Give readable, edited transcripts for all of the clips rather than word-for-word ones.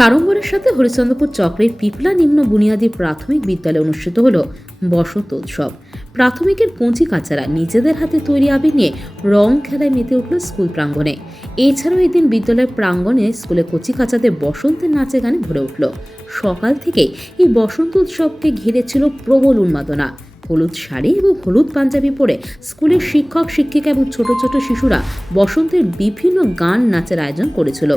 সাড়ম্বরের সাথে হরিশ্চন্দ্রপুর চক্রের পিপলা নিম্ন বুনিয়াদী প্রাথমিক বিদ্যালয়ে অনুষ্ঠিত হল বসন্ত উৎসব। প্রাথমিকের কঞ্চি কাচারা নিজেদের হাতে তৈরি আবির নিয়ে রং খেলায় মেতে উঠল স্কুল প্রাঙ্গণে। এছাড়াও এদিন বিদ্যালয়ের প্রাঙ্গণে স্কুলে কচি কাচাদের বসন্তের নাচে গানে ভরে উঠল। সকাল থেকেই এই বসন্ত উৎসবকে ঘিরে ছিল প্রবল উন্মাদনা। হলুদ শাড়ি এবং হলুদ পাঞ্জাবি পরে স্কুলের শিক্ষক শিক্ষিকা এবং ছোট ছোট শিশুরা বসন্তের বিভিন্ন গান নাচের আয়োজন করেছিল।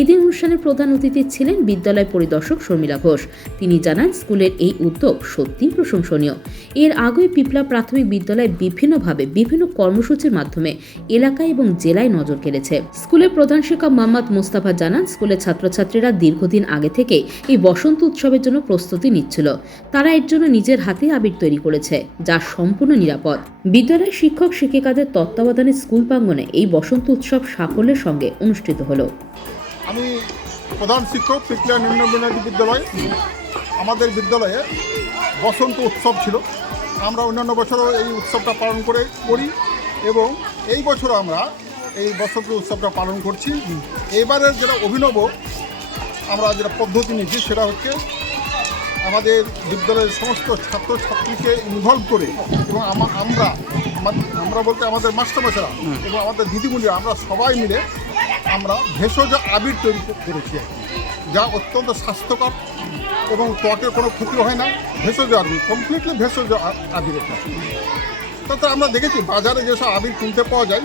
এদিন অনুষ্ঠানের প্রধান অতিথি ছিলেন বিদ্যালয় পরিদর্শক শর্মিলা ঘোষ। তিনি জানান, স্কুলের এই উদ্যোগ সত্যিই প্রশংসনীয়। এর আগে পিপলা প্রাথমিক বিদ্যালয় বিভিন্নভাবে বিভিন্ন কর্মসূচির মাধ্যমে এলাকায় এবং জেলায় নজর কেড়েছে। স্কুলের প্রধান শিক্ষক মোহাম্মদ মোস্তফা জানান, স্কুলের ছাত্রছাত্রীরা দীর্ঘদিন আগে থেকে এই বসন্ত উৎসবের জন্য প্রস্তুতি নিচ্ছিল। তারা এর জন্য নিজের হাতে আবির তৈরি করেছে, যা সম্পূর্ণ নিরাপদ। বিদ্যালয়ের শিক্ষক শিক্ষিকাদের তত্ত্বাবধানে স্কুল প্রাঙ্গণে এই বসন্ত উৎসব সাফল্যের সঙ্গে অনুষ্ঠিত হলো। আমি প্রধান শিক্ষক পিপলা নিম্ন বুনিয়াদী বিদ্যালয়। আমাদের বিদ্যালয়ে বসন্ত উৎসব ছিল। আমরা অন্যান্য বছরও এই উৎসবটা পালন করি এবং এই বছরও আমরা এই বসন্ত উৎসবটা পালন করছি। এবারের যেটা অভিনব আমরা যেটা পদ্ধতি নিচ্ছি সেটা হচ্ছে আমাদের বিদ্যালয়ের সমস্ত ছাত্রছাত্রীকে ইনভলভ করে এবং আমরা বলতে আমাদের মাস্টারমশাইরা এবং আমাদের দিদিমণিরা আমরা সবাই মিলে আমরা ভেষজ আবির তৈরি করেছি, যা অত্যন্ত স্বাস্থ্যকর এবং ত্বকের কোনো ক্ষতি হয় না। ভেষজ আবির, কমপ্লিটলি ভেষজ আবির এটা। তাতে আমরা দেখেছি বাজারে যেসব আবির কিনতে পাওয়া যায়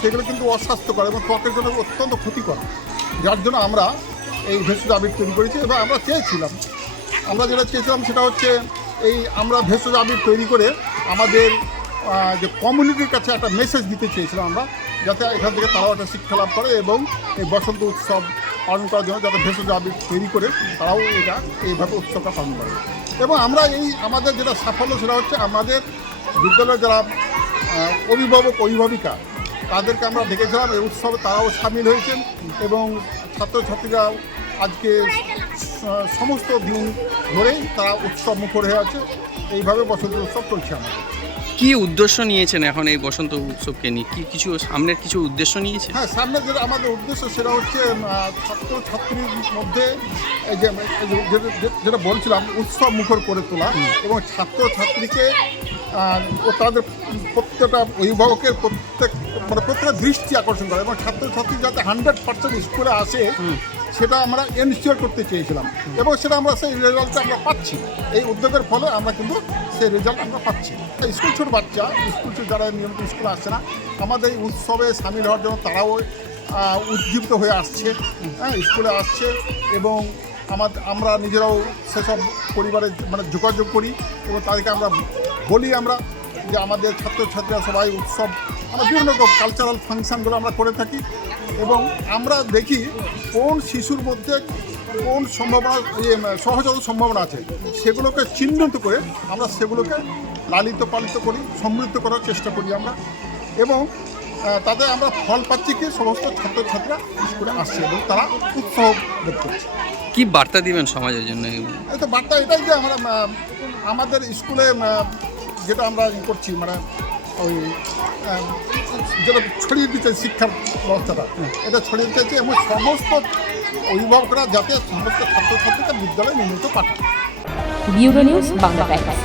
সেগুলো কিন্তু অস্বাস্থ্যকর এবং ত্বকের জন্য অত্যন্ত ক্ষতিকর, যার জন্য আমরা এই ভেষজ আবির তৈরি করেছি। এবং আমরা যেটা চেয়েছিলাম সেটা হচ্ছে আমরা ভেষজ আবির তৈরি করে আমাদের যে কমিউনিটির কাছে একটা মেসেজ দিতে চেয়েছিলাম আমরা, যাতে এখান থেকে তারাও একটা শিক্ষা লাভ করে এবং এই বসন্ত উৎসব পালন করার জন্য যাতে ভেষজ আবির তৈরি করে তারাও এইভাবে উৎসবটা পালন করে। এবং আমরা আমাদের যেটা সাফল্য সেটা হচ্ছে আমাদের বিদ্যালয়ের যারা অভিভাবিকা তাদেরকে আমরা দেখেছিলাম এই উৎসবে, তারাও সামিল হয়েছেন এবং ছাত্রছাত্রীরা আজকে সমস্ত দিন ধরেই তারা উৎসব মুখর হয়ে আছে। এইভাবে বসন্ত উৎসব চলছে আমাদের। কি উদ্দেশ্য নিয়েছেন এখন এই বসন্ত উৎসবকে নিয়ে? কি কিছু সামনের কিছু উদ্দেশ্য নিয়েছে? হ্যাঁ, সামনের যেটা আমাদের উদ্দেশ্য সেটা হচ্ছে ছাত্রছাত্রীর মধ্যে যেটা বলছিলাম উৎসব মুখর করে তোলা এবং ছাত্রছাত্রীকে ও তাদের প্রত্যেকটা অভিভাবকের প্রত্যেকটা দৃষ্টি আকর্ষণ করা এবং ছাত্রছাত্রী যাতে 100% স্কুলে আসে সেটা আমরা এনশিওর করতে চেয়েছিলাম এবং সেটা আমরা সেই রেজাল্টটা আমরা পাচ্ছি। এই উদ্যোগের ফলে আমরা কিন্তু সেই রেজাল্ট আমরা পাচ্ছি। স্কুল ছোট বাচ্চা যারা নিয়মিত স্কুলে আসছে না, আমাদের এই উৎসবে সামিল হওয়ার জন্য তারাও উজ্জীবিত হয়ে আসছে, স্কুলে আসছে এবং আমরা নিজেরাও সেসব পরিবারে যোগাযোগ করি এবং তাদেরকে আমরা বলি যে আমাদের ছাত্রছাত্রীরা সবাই উৎসব আমরা বিভিন্ন রকম কালচারাল ফাংশানগুলো আমরা করে থাকি এবং আমরা দেখি কোন শিশুর মধ্যে কোন সহজাত সম্ভাবনা আছে সেগুলোকে চিহ্নিত করে আমরা সেগুলোকে লালিত পালিত করি, সমৃদ্ধ করার চেষ্টা করি আমরা এবং তাতে আমরা ফল পাচ্ছি কি সমস্ত ছাত্রছাত্রীরা স্কুলে আসছে এবং তারা উৎসাহ বোধ করছে। কি বার্তা দিবেন সমাজের জন্য? এই তো বার্তা এটাই যে আমাদের স্কুলে যেটা আমরা করছি যেটা ছড়িয়ে দিতে শিক্ষার ব্যবস্থাটা এটা ছড়িয়ে দিতে চাইছে এবং সমস্ত অভিভাবকরা যাতে সমস্ত ছাত্রছাত্রীকে বিদ্যালয়ে নিয়মিত পাঠায়। Bureau news Bangla Times.